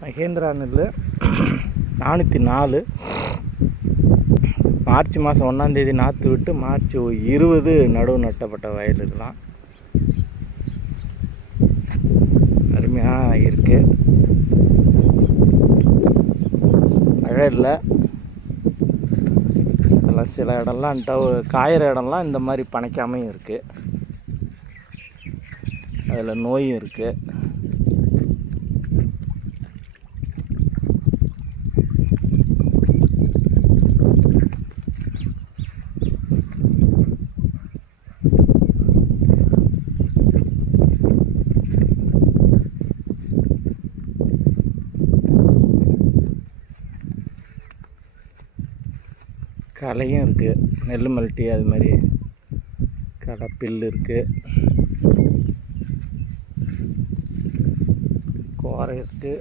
மகேந்திரா நெல் 404. மார்ச் மாதம் 1ஆம் தேதி நாற்று விட்டு மார்ச் 20 நடவு நட்டப்பட்ட வயல் இருக்கலாம். அருமையாக இருக்குது. மழை இல்லை. அதில் சில இடம்லாம் காயிற இடம்லாம் இந்த மாதிரி பனைக்காமையும் இருக்குது. அதில் நோயும் இருக்குது. களையும் இருக்குது. நெல் மல்ட்டி அது மாதிரி கடை பில்லு இருக்குது. கோரை இருக்குது.